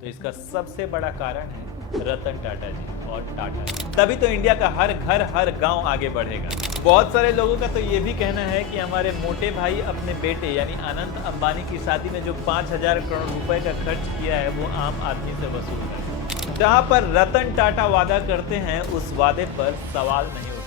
तो इसका सबसे बड़ा कारण है रतन टाटा जी और टाटा। तभी तो इंडिया का हर घर हर गांव आगे बढ़ेगा। बहुत सारे लोगों का तो ये भी कहना है कि हमारे मोटे भाई अपने बेटे यानी अनंत अंबानी की शादी में जो 5,000 करोड़ रुपए का खर्च किया है वो आम आदमी से वसूल कर, जहां पर रतन टाटा वादा करते हैं उस वादे पर सवाल नहीं उठता।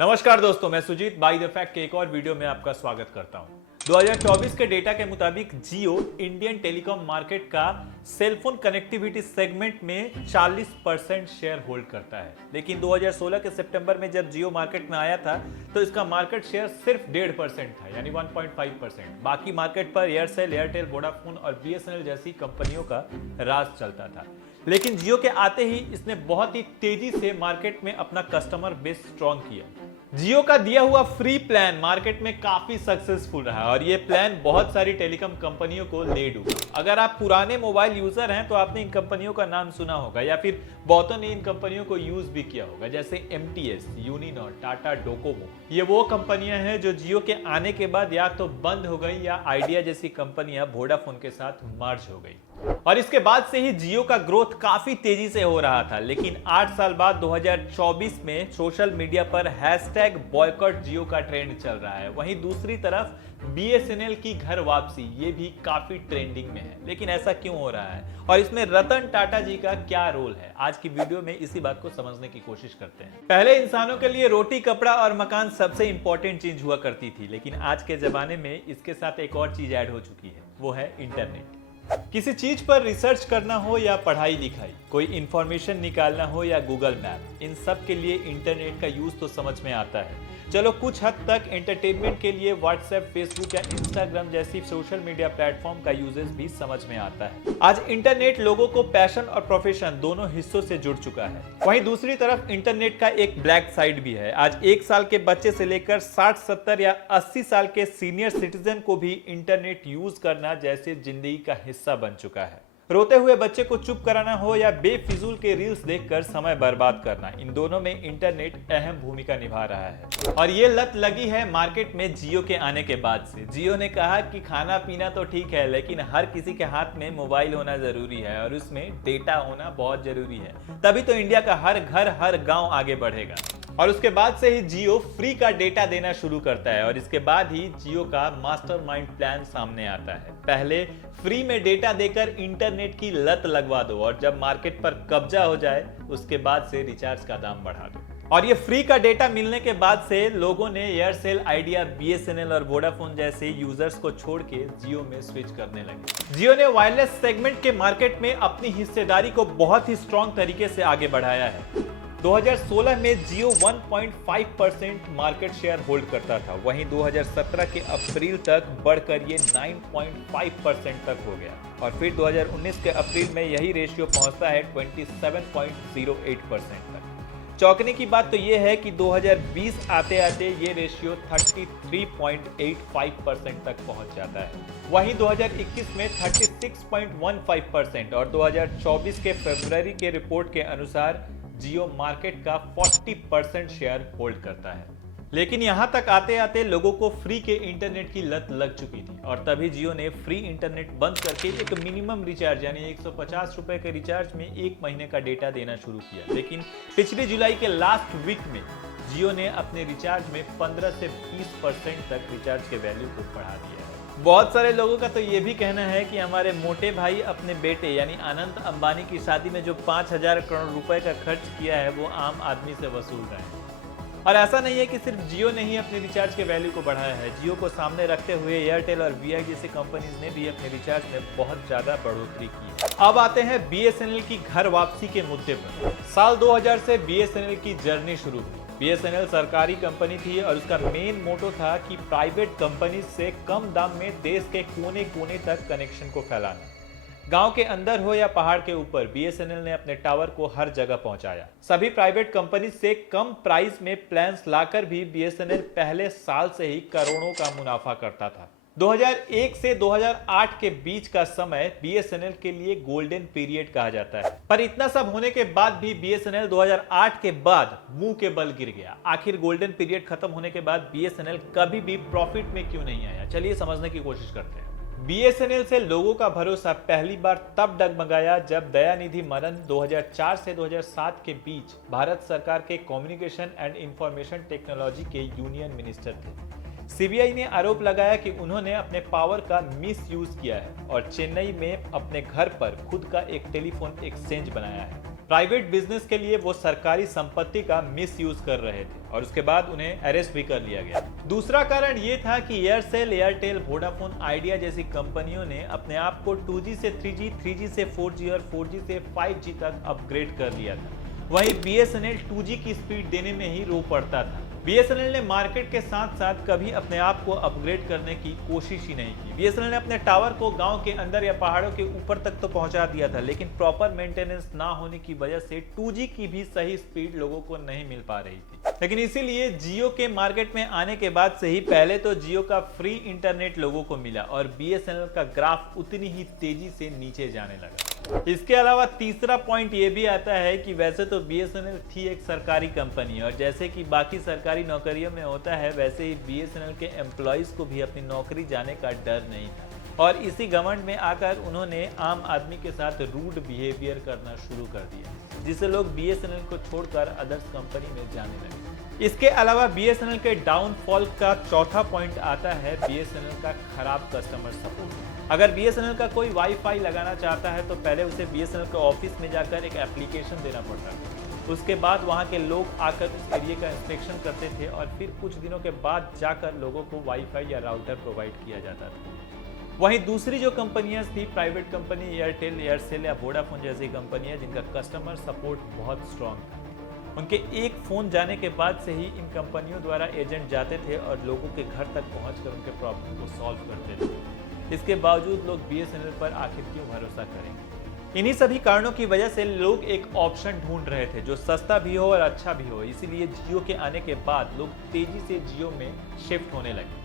नमस्कार दोस्तों, मैं सुजीत बाय द फैक्ट के एक और वीडियो में आपका स्वागत करता हूं। 2024 के डेटा के मुताबिक जियो इंडियन टेलीकॉम मार्केट का सेलफोन कनेक्टिविटी सेगमेंट में 40% शेयर होल्ड करता है। लेकिन 2016 के सितंबर में जब जियो मार्केट में आया था तो इसका मार्केट शेयर सिर्फ 1.5% था, यानी 1.5%। बाकी मार्केट पर एयरसेल, एयरटेल, वोडाफोन और बीएसएनएल जैसी कंपनियों का राज चलता था। लेकिन जियो के आते ही इसने बहुत ही तेजी से मार्केट में अपना कस्टमर बेस स्ट्रॉन्ग किया। जियो का दिया हुआ फ्री प्लान मार्केट में काफी सक्सेसफुल रहा और ये प्लान बहुत सारी टेलीकॉम कंपनियों को ले डूबा। अगर आप पुराने मोबाइल यूजर हैं तो आपने इन कंपनियों का नाम सुना होगा या फिर बहुतों ने इन कंपनियों को यूज भी किया होगा, जैसे एमटीएस, यूनिनॉट, टाटा डोकोमो। ये वो कंपनियां हैं जो जियो के आने के बाद या तो बंद हो गई या आइडिया जैसी कंपनियां वोडाफोन के साथ मर्ज हो गई। और इसके बाद से ही जियो का ग्रोथ काफी तेजी से हो रहा था। लेकिन 8 साल बाद 2024 में सोशल मीडिया पर #बॉयकॉट जियो का ट्रेंड चल रहा है। वहीं दूसरी तरफ बीएसएनएल की घर वापसी ये भी काफी ट्रेंडिंग में है। लेकिन ऐसा क्यों हो रहा है और इसमें रतन टाटा जी का क्या रोल है, आज की वीडियो में इसी बात को समझने की कोशिश करते हैं। पहले इंसानों के लिए रोटी, कपड़ा और मकान सबसे इंपॉर्टेंट चीज हुआ करती थी, लेकिन आज के जमाने में इसके साथ एक और चीज ऐड हो चुकी है, वो है इंटरनेट। किसी चीज पर रिसर्च करना हो या पढ़ाई लिखाई, कोई इंफॉर्मेशन निकालना हो या गूगल मैप, इन सब के लिए इंटरनेट का यूज तो समझ में आता है। चलो कुछ हद तक एंटरटेनमेंट के लिए व्हाट्सएप, फेसबुक या इंस्टाग्राम जैसी सोशल मीडिया प्लेटफॉर्म का यूजेस भी समझ में आता है। आज इंटरनेट लोगों को पैशन और प्रोफेशन दोनों हिस्सों से जुड़ चुका है। वहीं दूसरी तरफ इंटरनेट का एक ब्लैक साइड भी है। आज 1 साल के बच्चे से लेकर 60, 70 या 80 साल के सीनियर सिटीजन को भी इंटरनेट यूज करना जैसे जिंदगी का हिस्सा बन चुका है। रोते हुए बच्चे को चुप कराना हो या बेफिजूल के रील्स देखकर समय बर्बाद करना, इन दोनों में इंटरनेट अहम भूमिका निभा रहा है। और ये लत लगी है मार्केट में जियो के आने के बाद से। जियो ने कहा कि खाना पीना तो ठीक है, लेकिन हर किसी के हाथ में मोबाइल होना जरूरी है और उसमें डेटा होना बहुत जरूरी है। तभी तो इंडिया का हर घर हर गांव आगे बढ़ेगा। और उसके बाद से ही जियो फ्री का डेटा देना शुरू करता है और इसके बाद ही जियो का मास्टरमाइंड प्लान सामने आता है। पहले फ्री में डेटा देकर इंटरनेट की लत लगवा दो और जब मार्केट पर कब्जा हो जाए उसके बाद से रिचार्ज का दाम बढ़ा दो। और ये फ्री का डेटा मिलने के बाद से लोगों ने एयरसेल, आइडिया, बीएसएनएल और वोडाफोन जैसे यूजर्स को छोड़ के जियो में स्विच करने लगे। जियो ने वायरलेस सेगमेंट के मार्केट में अपनी हिस्सेदारी को बहुत ही स्ट्रॉन्ग तरीके से आगे बढ़ाया है। 2016 में जियो 1.5% मार्केट शेयर होल्ड करता था, वहीं 2017 के अप्रैल तक बढ़कर ये 9.5% तक हो गया और फिर 2019 के अप्रैल में यही रेशियो पहुंचता है 27.08% तक। चौंकने की बात तो ये है कि 2020 आते आते ये रेशियो 33.85% तक पहुंच जाता है। वहीं 2021 में 36.15% और 2024 के फरवरी के रिपोर्ट के अनुसार जियो मार्केट का 40% शेयर होल्ड करता है। लेकिन यहां तक आते आते लोगों को फ्री के इंटरनेट की लत लग चुकी थी और तभी जियो ने फ्री इंटरनेट बंद करके एक मिनिमम रिचार्ज यानी 150 रुपए के रिचार्ज में 1 महीने का डेटा देना शुरू किया। लेकिन पिछली जुलाई के लास्ट वीक में जियो ने अपने रिचार्ज में 15 से 20% तक रिचार्ज के वैल्यू को बढ़ा दिया है। बहुत सारे लोगों का तो ये भी कहना है कि हमारे मोटे भाई अपने बेटे यानी अनंत अंबानी की शादी में जो 5,000 करोड़ रुपए का खर्च किया है वो आम आदमी से वसूल रहे हैं। और ऐसा नहीं है कि सिर्फ जियो ने ही अपने रिचार्ज के वैल्यू को बढ़ाया है। जियो को सामने रखते हुए एयरटेल और वी जैसी कंपनीज ने भी अपने रिचार्ज में बहुत ज्यादा बढ़ोतरी की है। अब आते हैं बीएसएनएल की घर वापसी के मुद्दे पर। साल 2000 से बीएसएनएल की जर्नी शुरू हुई। बीएसएनएल सरकारी कंपनी थी और उसका मेन मोटो था कि प्राइवेट कंपनी से कम दाम में देश के कोने कोने तक कनेक्शन को फैलाना। गांव के अंदर हो या पहाड़ के ऊपर, बीएसएनएल ने अपने टावर को हर जगह पहुंचाया। सभी प्राइवेट कंपनी से कम प्राइस में प्लान्स लाकर भी बीएसएनएल पहले साल से ही करोड़ों का मुनाफा करता था। 2001 से 2008 के बीच का समय बीएसएनएल के लिए गोल्डन पीरियड कहा जाता है। पर इतना सब होने के बाद भी बीएसएनएल 2008 के बाद मुंह के बल गिर गया। आखिर गोल्डन पीरियड खत्म होने के बाद बीएसएनएल कभी भी प्रॉफिट में क्यों नहीं आया? चलिए समझने की कोशिश करते हैं। बीएसएनएल से लोगों का भरोसा पहली बार तब डगमगाया जब दयानिधि मारन 2004 से 2007 के बीच भारत सरकार के कम्युनिकेशन एंड इंफॉर्मेशन टेक्नोलॉजी के यूनियन मिनिस्टर थे। सीबीआई ने आरोप लगाया कि उन्होंने अपने पावर का मिस यूज किया है और चेन्नई में अपने घर पर खुद का एक टेलीफोन एक्सचेंज बनाया है। प्राइवेट बिजनेस के लिए वो सरकारी संपत्ति का मिस यूज कर रहे थे और उसके बाद उन्हें अरेस्ट भी कर लिया गया। दूसरा कारण ये था कि एयरसेल, एयरटेल, वोडाफोन आइडिया जैसी कंपनियों ने अपने आप को 2G से 3G, 3G से 4G और 4G से 5G तक अपग्रेड कर लिया था। वहीं बीएसएनएल 2G की स्पीड देने में ही रो पड़ता था। बीएसएनएल ने मार्केट के साथ साथ कभी अपने आप को अपग्रेड करने की कोशिश ही नहीं की। बीएसएनएल ने अपने टावर को गांव के अंदर या पहाड़ों के ऊपर तक तो पहुंचा दिया था, लेकिन प्रॉपर मेंटेनेंस ना होने की वजह से 2G की भी सही स्पीड लोगों को नहीं मिल पा रही थी। लेकिन इसीलिए जियो के मार्केट में आने के बाद से ही पहले तो जियो का फ्री इंटरनेट लोगों को मिला और बीएसएनएल का ग्राफ उतनी ही तेजी से नीचे जाने लगा। इसके अलावा तीसरा पॉइंट ये भी आता है कि वैसे तो बीएसएनएल थी एक सरकारी कंपनी और जैसे कि बाकी सरकारी नौकरियों में होता है वैसे ही बीएसएनएल के एम्प्लॉइज को भी अपनी नौकरी जाने का डर नहीं था और इसी घमंड में आकर उन्होंने आम आदमी के साथ रूड बिहेवियर करना शुरू कर दिया, जिससे लोग बीएसएनएल को छोड़कर अदर्स कंपनी में जाने लगे। इसके अलावा बीएसएनएल के डाउनफॉल का चौथा पॉइंट आता है बीएसएनएल का खराब कस्टमर सपोर्ट। अगर बीएसएनएल का कोई वाईफाई लगाना चाहता है तो पहले उसे बीएसएनएल के ऑफिस में जाकर एक एप्लीकेशन देना पड़ता था। उसके बाद वहां के लोग आकर उस एरिया का इंस्पेक्शन करते थे और फिर कुछ दिनों के बाद जाकर लोगों को वाईफाई या राउटर प्रोवाइड किया जाता था। वहीं दूसरी जो कंपनियां थी प्राइवेट कंपनी, एयरटेल, एयरसेल या वोडाफोन जैसी कंपनियां जिनका कस्टमर सपोर्ट बहुत स्ट्रांग था, उनके एक फोन जाने के बाद से ही इन कंपनियों द्वारा एजेंट जाते थे और लोगों के घर तक पहुंचकर उनके प्रॉब्लम को सॉल्व करते थे। इसके बावजूद लोग बीएसएनएल पर आखिर क्यों भरोसा करेंगे? इन्हीं सभी कारणों की वजह से लोग एक ऑप्शन ढूंढ रहे थे जो सस्ता भी हो और अच्छा भी हो। इसीलिए जियो के आने के बाद लोग तेजी से जियो में शिफ्ट होने लगे।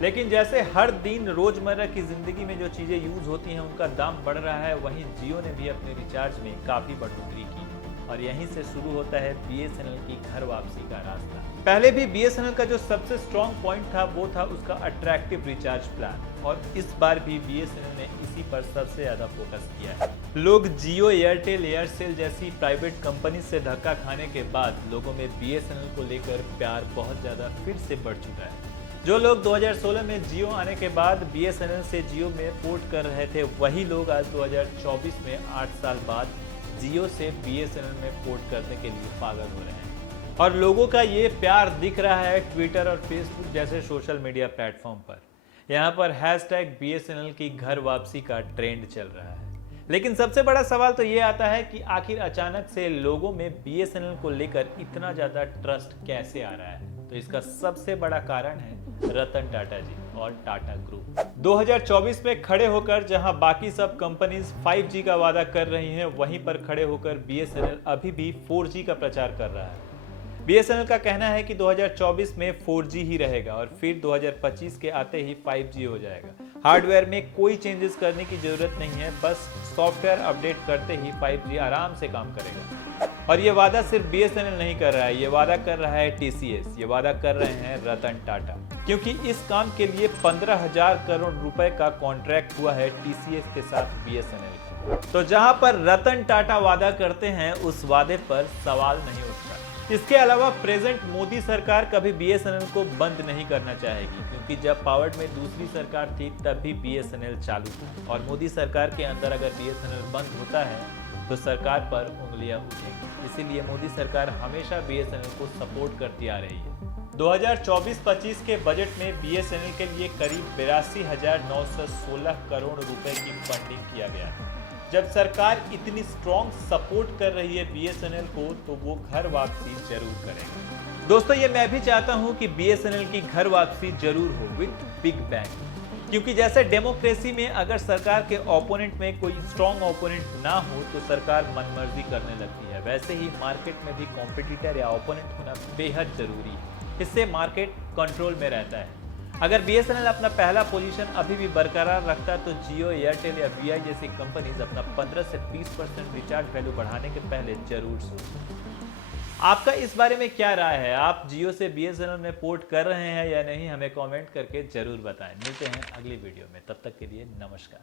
लेकिन जैसे हर दिन रोजमर्रा की जिंदगी में जो चीजें यूज होती हैं उनका दाम बढ़ रहा है, वहीं जियो ने भी अपने रिचार्ज में काफी बढ़ोतरी की और यहीं से शुरू होता है बीएसएनएल की घर वापसी का रास्ता। पहले भी बीएसएनएल का जो सबसे स्ट्रॉन्ग पॉइंट था वो था उसका अट्रैक्टिव रिचार्ज प्लान और इस बार भी बीएसएनएल ने इसी पर सबसे ज्यादा फोकस किया है। लोग जियो, एयरटेल, एयरसेल जैसी प्राइवेट कंपनी से धक्का खाने के बाद लोगों में बीएसएनएल को लेकर प्यार बहुत ज्यादा फिर से बढ़ चुका है। जो लोग 2016 में जियो आने के बाद बीएसएनएल से जियो में पोर्ट कर रहे थे, वही लोग आज 2024 में 8 साल बाद जियो से बीएसएनएल में पोर्ट करने के लिए पागल हो रहे हैं और लोगों का ये प्यार दिख रहा है ट्विटर और फेसबुक जैसे सोशल मीडिया प्लेटफॉर्म पर। यहाँ पर #BSNL की घर वापसी का ट्रेंड चल रहा है। लेकिन सबसे बड़ा सवाल तो ये आता है कि आखिर अचानक से लोगों में बीएसएनएल को लेकर इतना ज्यादा ट्रस्ट कैसे आ रहा है? तो इसका सबसे बड़ा कारण है रतन टाटा जी और टाटा ग्रुप। 2024 में खड़े होकर जहां बाकी सब कंपनीज 5G का वादा कर रही हैं, वहीं पर खड़े होकर बीएसएनएल अभी भी 4G का प्रचार कर रहा है। बीएसएनएल का कहना है कि 2024 में 4G ही रहेगा और फिर 2025 के आते ही 5G हो जाएगा। हार्डवेयर में कोई चेंजेस करने की जरूरत नहीं है, बस सॉफ्टवेयर अपडेट करते ही 5G आराम से काम करेगा। और ये वादा सिर्फ बीएसएनएल नहीं कर रहा है, ये वादा कर रहा है टीसीएस, ये वादा कर रहे हैं रतन टाटा, क्योंकि इस काम के लिए 15,000 करोड़ रुपए का कॉन्ट्रैक्ट हुआ है टीसीएस के साथ बीएसएनएल। तो जहां पर रतन टाटा वादा करते हैं उस वादे पर सवाल नहीं उठता। इसके अलावा प्रेजेंट मोदी सरकार कभी बीएसएनएल को बंद नहीं करना चाहेगी, क्योंकि जब पावर में दूसरी सरकार थी तब भी बीएसएनएल चालू था और मोदी सरकार के अंदर अगर बीएसएनएल बंद होता है तो सरकार पर उंगलियां उठेंगी। इसीलिए मोदी सरकार हमेशा बीएसएनएल को सपोर्ट करती आ रही है। 2024-25 के बजट में बीएसएनएल के लिए करीब 82,916 करोड़ रुपए की फंडिंग किया गया है। जब सरकार इतनी स्ट्रॉन्ग सपोर्ट कर रही है बीएसएनएल को, तो वो घर वापसी जरूर करेगा। दोस्तों, ये मैं भी चाहता हूं कि बीएसएनएल की घर वापसी जरूर हो विद बिग बैंग, क्योंकि जैसे डेमोक्रेसी में अगर सरकार के ओपोनेंट में कोई स्ट्रॉन्ग ओपोनेंट ना हो तो सरकार मनमर्जी करने लगती है, वैसे ही मार्केट में भी कॉम्पिटिटर या ओपोनेंट होना बेहद जरूरी है। इससे मार्केट कंट्रोल में रहता है। अगर बीएसएनएल अपना पहला पोजीशन अभी भी बरकरार रखता तो जियो, एयरटेल या वीआई जैसी कंपनीज अपना 15 से 20% रिचार्ज वैल्यू बढ़ाने के पहले जरूर सोचें। आपका इस बारे में क्या राय है? आप जियो से BSNL में पोर्ट कर रहे हैं या नहीं? हमें कमेंट करके जरूर बताएं। मिलते हैं अगली वीडियो में, तब तक के लिए नमस्कार।